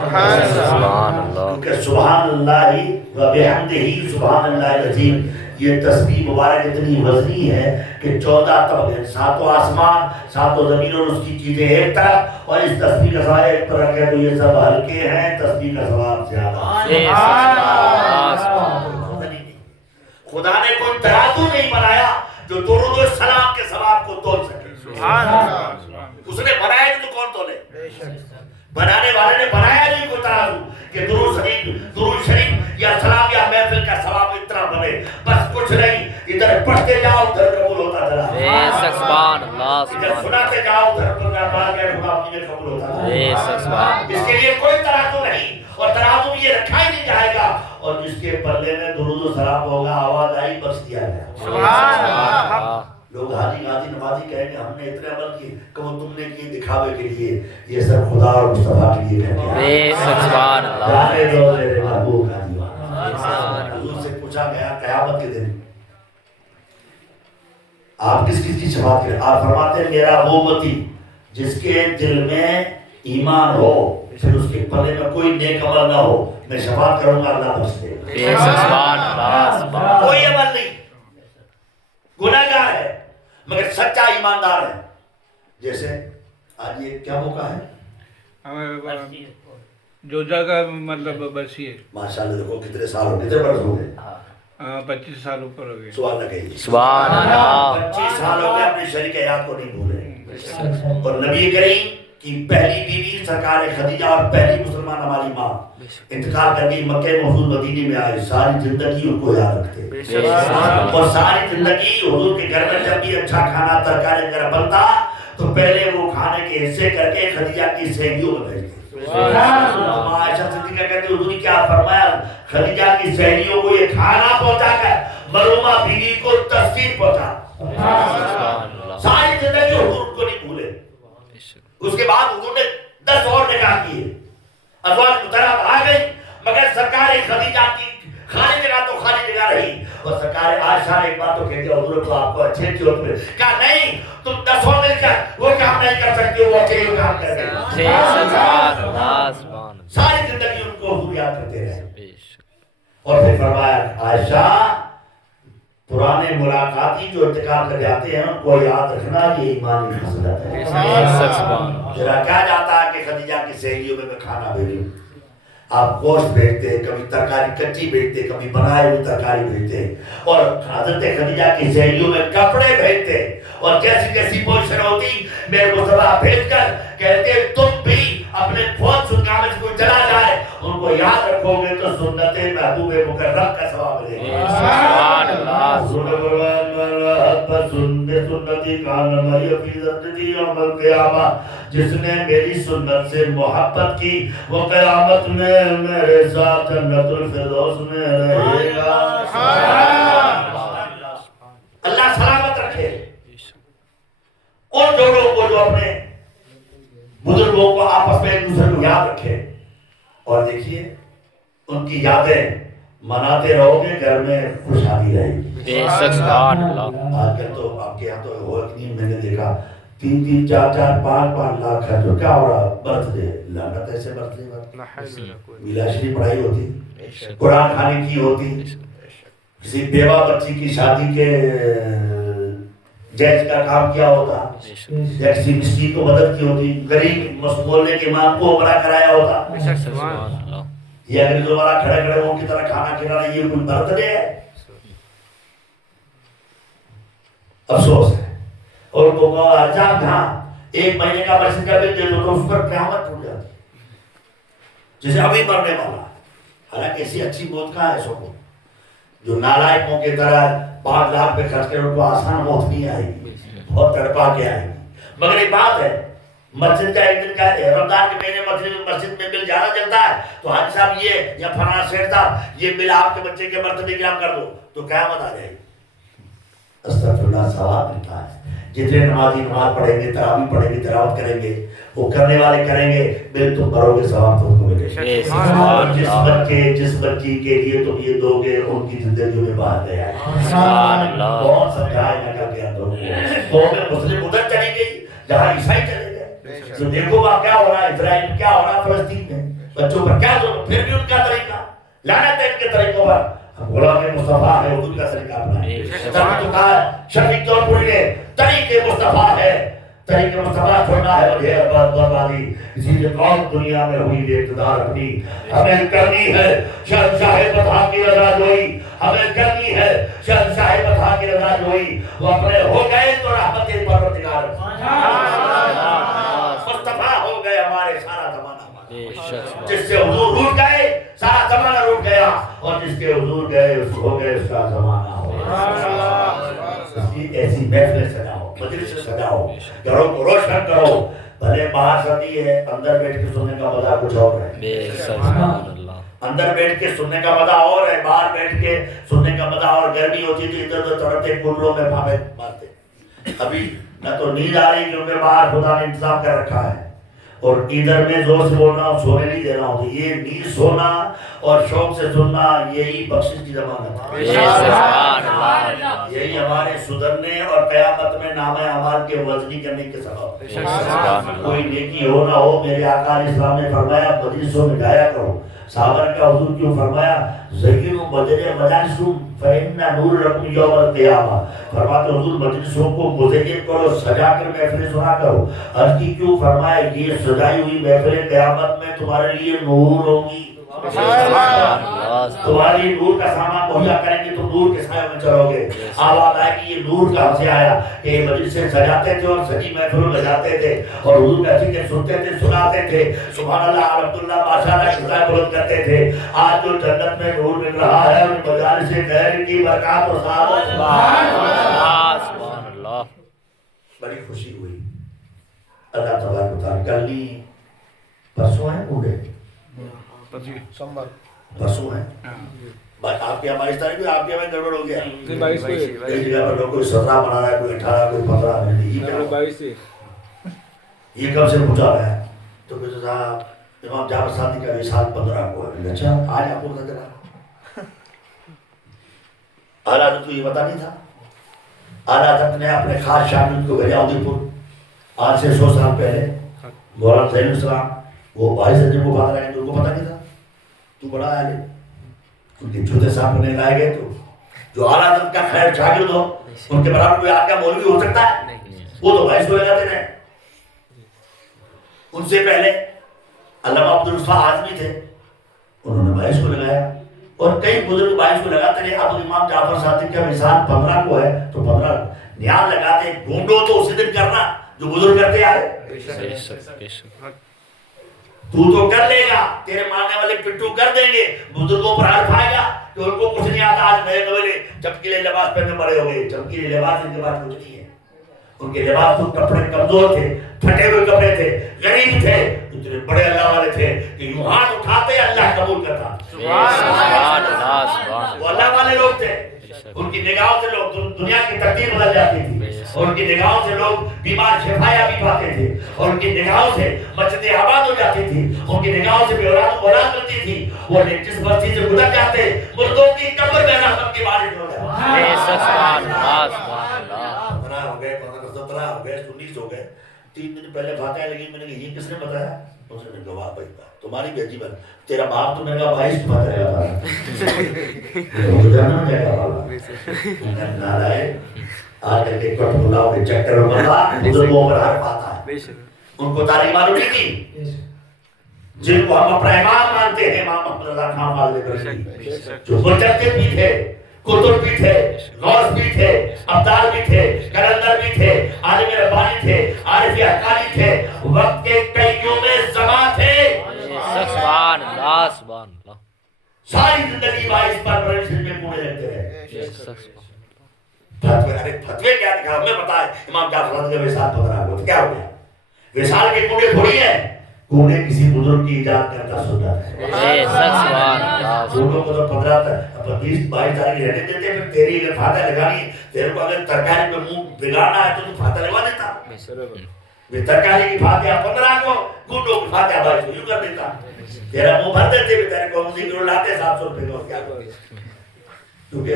سبحان اللہ، کیونکہ سبحان اللہ و بحمدہ سبحان اللہ العظیم، یہ تسبیح مبارک اتنی وزنی ہے کہ 14 طبقے، 7 آسمان 7 زمین اور اس کی چیزیں ایک طرف، اور اس تسبیح کا ثواب ایک طرف ہے، تو یہ سب ہلکے ہیں، تسبیح کا ثواب زیادہ ہے۔ خدا نے کوئی ترازو نہیں بنایا جو درود و سلام کے ثواب کو تول سکے۔ اس نے بنایا نہیں تو کون تولے؟ بنانے والے نے بنایا نہیں کوئی ترازو کہ درود شریف یا سلام یا محفل کا ثواب اتنا بنے، بس کچھ نہیں، ادھر پڑھتے جاؤ ادھر قبول ہوتا چلا، سبحان اللہ، ادھر سناتے جاؤ ادھر خدا اپنی میں قبول ہوتا چلا۔ سبحان اس کے لیے کوئی ترازو نہیں، اور ترازو یہ رکھا ہی نہیں جائے گا، اور جس کے پلے میں درود و سلام ہوگا آواز آئی بخش دیا گیا۔ سبحان اللہ، لوگ حاجی غازی نمازی کہیں گے ہم نے اتنے عمل کیے، کہ وہ تم نے کیے دکھاوے کے لیے، یہ سب خدا اور مصطفیٰ کے لیے کہتے ہیں۔ سبحان اللہ، جانے دو میرے محبوب کا دیوانہ۔ حضور سے پوچھا گیا قیامت کے دن آپ کس کس کی شفاعت کریں؟ آپ فرماتے ہیں میرا وہ امتی جس کے دل میں ایمان ہو، پھر اس کے پلے میں کوئی نیک عمل نہ ہو، میں شفاعت کروں گا اللہ بخش دے گا۔ سبحان اللہ، کوئی عمل نہیں، گناہگار ہے مگر سچا ایماندار ہے۔ جیسے آج یہ کیا موقع ہے؟ جوجا کا مطلب برسی ہے۔ ماشاءاللہ دیکھو کتنے سال ہو، کتنے برس ہو گئے؟ 25 سال اوپر ہو گئے۔ سوال لگائیے۔ سبحان اللہ، 25 سال ہو گئے اپنے شریک حیات کو نہیں بھولے، اور نبی کریم کی پہلی بیوی سرکار خدیجہ اور پہلی مسلمان ہماری ماں انتقال کر گئی، مکہ محفوظ مدینے میں آئے، ساری زندگی ان کو یاد رکھتے، اور ساری زندگی حضور کے گھر میں جب بھی اچھا کھانا ترکاری وغیرہ بنتا تو پہلے وہ کھانے کے حصے کر کے خدیجہ کی سہیلیوں میں بھیجتے۔ عائشہ صدیقہ کہتے حضور نے کیا فرمایا، خدیجہ کی سہیلیوں کو یہ کھانا پہنچا کر مرحومہ بیوی کو تسکین پہنچا۔ ساری زندگی حضور کو نہیں بھولے۔ اس کے بعد حضور نے 10 اور نکاح کیے، ازواج مطہرات آ گئی، مگر سرکار خدیجہ کی خالی جگہ تو خالی جگہ رہی، اور سرکار عائشہ نے ایک بات تو کہہ دیا حضور کو آپ کو اچھے اچھے ہوتے ہیں، کہا نہیں تم 10 مل کر وہ کام نہیں کر سکتے، وہ اکیلے کام کر گئے۔ ساری زندگی ان کو حضور یاد کرتے رہے، اور پھر فرمایا عائشہ پرانے ملاقاتی جو انتقال کر جاتے ہیں ان کو یاد رکھنا، یہ ایمانی خصلت ہے۔ ذرا کہا جاتا ہے کہ خدیجہ کی سہیلیوں میں کھانا بھیجوں، آپ گوشت بھیجتے، کبھی ترکاری کچی بھیجتے، کبھی بنائے ہوئی ترکاری بھیجتے، اور حضرت خدیجہ کی سہیلیوں میں کپڑے بھیجتے، اور جیسی جیسی پوزیشن ہوتی میرے مصطفیٰ بھیج کر کہتے تم بھی اپنے بہت سنگامے سے کوئی چلا جائے ان کو یاد رکھو گے تو سنت محبوب مکرم کا ثواب ملے گا۔ سبحان اللہ، سنتی کان مری فی زندگی یوم القیامہ، جس نے میری سنت سے محبت کی وہ قیامت میں میرے ساتھ جنت الفردوس میں رہے گا۔ اللہ سلامت رکھے اور جو لوگ جو اپنے بزرگوں کو آپس میں ایک دوسرے کو یاد رکھے، اور دیکھیے ان کی یادیں مناتے رہو گے گھر میں خوشحالی رہے گی۔ سبحان اللہ، آج کل تو آپ کے یہاں تو ہوا کہ نہیں، میں نے دیکھا 3 4 5 لاکھ خرچ ہو، کیا ہو رہا برتھ ڈے، لعنت ایسے برتھ ڈے میلاد شریف پڑھائی ہوتی، قرآن خوانی کی ہوتی، کسی بیوہ بچی کی شادی کے جج کا کام کیا ہوتا، یا کسی مسکین کو مدد کی ہوتی، غریب محلے کے امام کو عمرہ کرایا ہوتا، یہ انگریزوں والا کھڑے کھڑے ان کی طرح کھانا کھلانا، یہ کوئی برتھ ڈے ہے؟ افسوس ہے۔ اور ان کو جہاں جہاں 1 مہینے کا مسجد کا بل دے دو تو اس پر قیامت ٹوٹ جاتی ہے، جسے ابھی مرنے والا، حالانکہ ایسی اچھی موت کہاں ہے؟ سو کو جو نالائقوں کی طرح 5 لاکھ پہ خرچ کرے ان کو آسان موت نہیں آئے گی، بہت تڑپا کے آئے گی۔ مگر ایک بات ہے، مسجد کا ایک دن کا رمضان کے مہینے مسجد میں بل زیادہ چلتا ہے تو حاجی صاحب یہ یا فلاں شیخ صاحب یہ بل آپ کے بچے کے مرتبے کی آپ کر دو تو قیامت آ جائے گی۔ استغفر اللہ، ثواب ملتا ہے۔ جتنے نمازی نماز پڑھیں گے، تراویح پڑھیں گے، تلاوت کریں گے، وہ کرنے والے کریں گے، بل تم بھرو گے، ثواب تم کو ملے گا۔ جس بچی کے لیے تم یہ دو گے ان کی زندگیوں میں باہر گیا ہے۔ کون سمجھائے نہ کر کے اندر قوم مسلم ادھر چلی گئی جہاں عیسائی چلے گئے۔ تو دیکھو وہاں کیا ہو رہا ہے، اسرائیل میں کیا ہو رہا ہے، فلسطین میں بچوں پر کیا ضرورت، پھر بھی ان کا طریقہ لعنت ہے ان کے طریقوں پر. غلام مصطفیٰ ہے، حضور کا طریقہ اپنائیں. شفیق طور پر یہ طریقے مصطفیٰ ہے، طریقے مصطفیٰ چھوڑنا ہے وجہ بربادی. اسی لیے قوم دنیا میں ہوئی بے اقتدار اپنی ہمیں کرنی ہے شہنشاہ فتح کی رضا جوئی، ہمیں کرنی ہے شہنشاہ فتح کی رضا جوئی. وہ اپنے ہو گئے تو رحمت پروردگار مصطفیٰ ہو گئے ہمارے سارا زمانہ. جس سے حضور روٹ گئے سارا زمانہ روٹ گیا، اور جس کے حضور گئے اس ہو گئے اس کا زمانہ ہو گیا. ایسی محفلیں سجاؤ، مجلس سجاؤ، گھروں کو روشن کرو. بھلے باہر سردی ہے، اندر بیٹھ کے سننے کا مزہ کچھ اور ہے. اندر بیٹھ کے سننے کا مزہ اور ہے، باہر بیٹھ کے سننے کا مزہ اور. گرمی ہوتی تھی ادھر ادھر تڑپتے کولروں میں بھاپے مارتے. ابھی نہ تو نیند آ رہی کیونکہ باہر خدا نے انتظام کر رکھا ہے، اور ادھر میں زور سے بول رہا ہوں سونے نہیں دے رہا ہوں. یہ نیند سونا اور شوق سے سننا یہی بخشش کی ضمانت ہے. یہی ہمارے سدھرنے اور قیامت میں نامہ اعمال کے وزنی کرنے کے سبب. کوئی نیکی ہو نہ ہو، میرے آقا علیہ السلام نے فرمایا مجلسوں میں گایا کرو. صحابہ کا حضور کیوں فرمایا زینوا مجالسکم فإن نور لکم یوم القیامہ. فرماتے حضور مجلسوں کو مزین کرو، سجا کر محفلیں سنا کرو. عرض کی کیوں؟ فرمایا یہ سجائی ہوئی محفلیں قیامت میں تمہارے لیے نور ہوں گی، تمہاری نور کا سامان مہیا کریں گے، تم نور کے سائے میں چلو گے. آواز آئے کہ یہ نور کہاں سے آیا، کہ یہ مجلس سے سجاتے تھے اور سجی محفلوں میں جاتے تھے اور حضور کا ذکر سنتے تھے، سناتے تھے. سبحان اللہ الحمدللہ ماشاءاللہ خطائیں بلند کرتے تھے. آج جو جنت میں نور مل رہا ہے ان مجالس غیر کی برکات اور سعادت سبحان اللہ. بڑی خوشی ہوئی. اللہ تبارک و تعالیٰ کل نہیں پرسوں ہے بوڑھے پرسوں ہے. آپ کے ہماری تاریخ میں آپ کے ہمیں گڑبڑ ہو گیا. ایک جگہ پر لوگ کوئی 17 بنا رہا ہے، کوئی 18، کوئی 15. یہ کب سے پوچھا رہا ہے تو کہتے صاحب امام جعفر صادق کا وصال 15 کو ہے. اچھا آج آپ کو پتہ چلا؟ اعلیٰ حضرت کو یہ پتہ نہیں تھا. اعلیٰ حضرت نے اپنے خاص شاگرد کو بھیجا اودے پور آج سے 100 سال پہلے. مولانا زین الاسلام وہ 22 جن کو پتہ لگا تو ان کو پتہ نہیں تھا. تو بڑا عالم، ان کے جوتے صاحب کرنے لائے گئے. تو جو اعلیٰ حضرت کا خیر شاگرد ہو ان کے برابر کوئی آپ کا مولوی ہو سکتا ہے؟ وہ تو 22 کو لگاتے رہے. ان سے پہلے علامہ عبدالرفاع اعظمی تھے، انہوں نے 22 کو لگایا، اور کئی بزرگ 22 کو لگاتے رہے. اب امام جعفر صادق کا وصال 15 کو ہے تو 15 نیاز لگاتے. ڈھونڈو تو اسی دن کرنا جو بزرگ کرتے آئے. تو کر لے گا، تیرے ماننے والے پٹو کر دیں گے. بزرگوں پر حرف آئے گا کہ ان کو کچھ نہیں آتا. آج نئے نوے چمکیلے لباس پہننے بڑے ہو گئے. چمکیلے لباس ان کے بعد کچھ نہیں ہے. ان کے لباس تو کپڑے کمزور تھے، پھٹے ہوئے کپڑے تھے، غریب تھے. اتنے بڑے اللہ والے تھے کہ یوں ہاتھ اٹھاتے اللہ قبول کرتا. وہ اللہ والے لوگ تھے. ان کی نگاہوں سے لوگ دنیا کی تقدیر بدل جاتی تھی، اور ان کی نگاہوں سے لوگ بیمار شفایا بھی پاتے تھے، اور ان کی نگاہوں سے مسجدیں آباد ہو جاتی تھی، ان کی نگاہوں سے بے اولاد ملتی تھی. وہ جس بستی سے گزر جاتے مردوں کی قبر میں رحمت کی بارش ہو جاتی. 15 ہو گئے، 17 ہو گئے، 19 ہو گئے. 3 دن پہلے فاتحہ لگی. میں نے کہا یہ کس نے بتایا؟ اس نے کہا واہ بھائی تمہاری بھی عجیب ہے. تیرا باپ تو میں نے کہا 22 کو فاتحہ لگا آج کل کے کٹ بلاؤ کے چکر میں بندہ بزرگوں پر حرف آتا ہے. ان کو تاریخ معلوم نہیں تھی جن کو ہم اپنا امام مانتے ہیں. امام محمد رضا خان فاضل جو مجدد بھی تھے، کتب بھی تھے، غوث بھی تھے، ابدال بھی تھے، کلندر بھی تھے، عالم ربانی تھے، عارف حقانی تھے، وقت کے قیوم زمان تھے. سبحان اللہ سبحان اللہ. ساری زندگی باعث پر پرورش میں پورے رہتے رہے. فتوے کیا دکھا ہمیں پتا ہے. امام جعفر صادق کا وصال 15 کو کیا ہو گیا؟ وصال کے کونے تھوڑی ہیں، کونے کسی بزرگ کی ایجاد کرتا سنت ہے. سبحان اللہ. بزرگوں کو تو 15-20-22 تاریخ رہنے دیتے. پھر تیری اگر فاتحہ لگانی، تیرے کو اگر ترکاری میں منہ بگاڑنا ہے تو فاتحہ لگوا دیتا. ترکاری کی فاتحہ 15 کو، گنڈوں کی فاتحہ 22 کو یوں کر دیتا. تیرا منہ بھر دیتے بیچارے کو. مزید کرو لاتے 700 روپے کا. کیا کرے؟ کیونکہ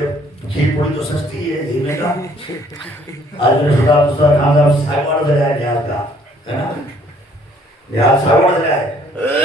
کھیر پوڑی تو سستی ہے. یہی میں کہا آج میں خدا مصطفیٰ خان صاحب ساگوان سے جائے نیاز کا ہے نا، نیاز ساگوان سے جائے.